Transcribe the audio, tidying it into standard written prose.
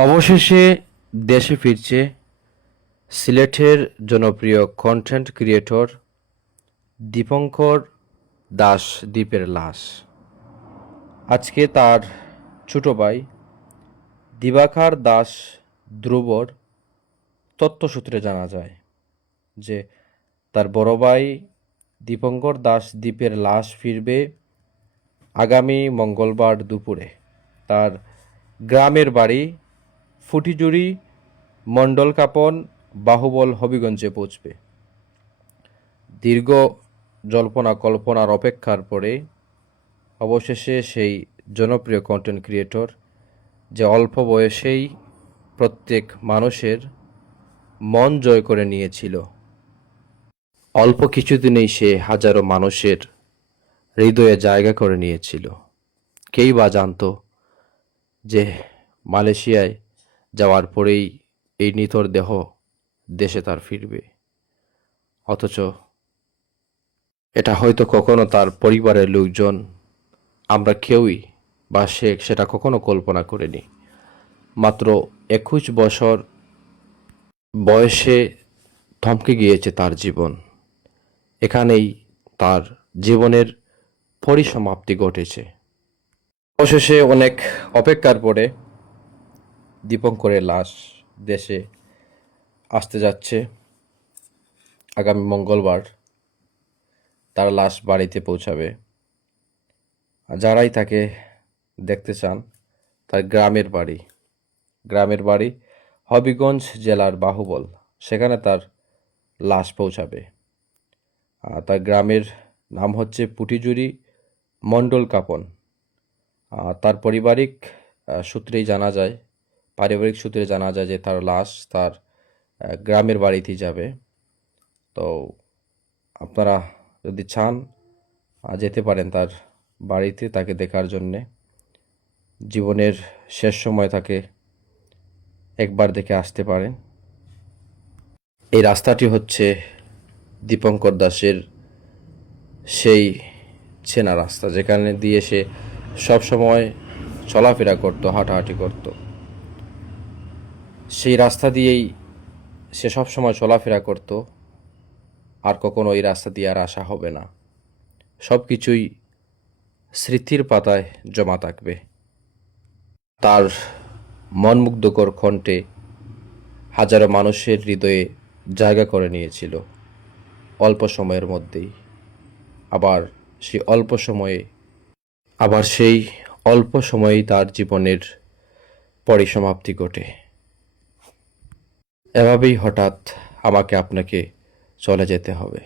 অবশেষে দেশে ফিরছে সিলেটের জনপ্রিয় কন্টেন্ট ক্রিয়েটর দীপঙ্কর দাশ দ্বীপের লাশ। আজকে তার ছোট ভাই দিবাকর দাশ ধ্রুবর তথ্যসূত্রে জানা যায় যে তার বড় ভাই দীপঙ্কর দাশ দ্বীপের লাশ ফিরবে আগামী মঙ্গলবার দুপুরে তার গ্রামের বাড়ি ফুটিজুড়ি মণ্ডলকাপন বাহুবল হবিগঞ্জে পৌঁছবে। দীর্ঘ জল্পনা কল্পনার অপেক্ষার পরে অবশেষে সেই জনপ্রিয় কন্টেন্ট ক্রিয়েটর যে অল্প বয়সেই প্রত্যেক মানুষের মন জয় করে নিয়েছিল, অল্প কিছুদিনেই সে হাজারো মানুষের হৃদয়ে জায়গা করে নিয়েছিল। কেই বা জানতো যে মালয়েশিয়ায় যাওয়ার পরেই এই নিথর দেহ দেশে তার ফিরবে। অথচ এটা হয়তো কখনো তার পরিবারের লোকজন, আমরা কেউই বা সে সেটা কখনো কল্পনা করিনি। মাত্র 21 বছর বয়সে থমকে গিয়েছে তার জীবন। এখানেই তার জীবনের পরিসমাপ্তি ঘটেছে। অবশেষে অনেক অপেক্ষার পরে দীপঙ্করের লাশ দেশে আসতে যাচ্ছে আগামী মঙ্গলবার। তার লাশ বাড়িতে পৌঁছাবে। যারাই তাকে দেখতে চান, তার গ্রামের বাড়ি হবিগঞ্জ জেলার বাহুবল, সেখানে তার লাশ পৌঁছাবে। তার গ্রামের নাম হচ্ছে পুটিজুরি মণ্ডল কাপন। তার পারিবারিক সূত্রে জানা যায় যে তার লাশ তার গ্রামের বাড়িতেই যাবে। তো আপনারা যদি চান যেতে পারেন তার বাড়িতে তাকে দেখার জন্যে। জীবনের শেষ সময় তাকে একবার দেখে আসতে পারেন। এই রাস্তাটি হচ্ছে দীপঙ্কর দাশের সেই চেনা রাস্তা, যেখানে দিয়ে সে সবসময় চলাফেরা করতো, হাঁটাহাঁটি করত। সেই রাস্তা দিয়েই সে সবসময় চলাফেরা করত। আর কখনো এই রাস্তা দিয়ে আর আসা হবে না। সব কিছুই স্মৃতির পাতায় জমা থাকবে। তার মনমুগ্ধকর কণ্ঠে হাজারো মানুষের হৃদয়ে জায়গা করে নিয়েছিল অল্প সময়ের মধ্যেই। আবার সেই অল্প সময়েই তার জীবনের পরিসমাপ্তি ঘটে। এভাবেই হঠাৎ আমাকে আপনাকে চলে যেতে হবে।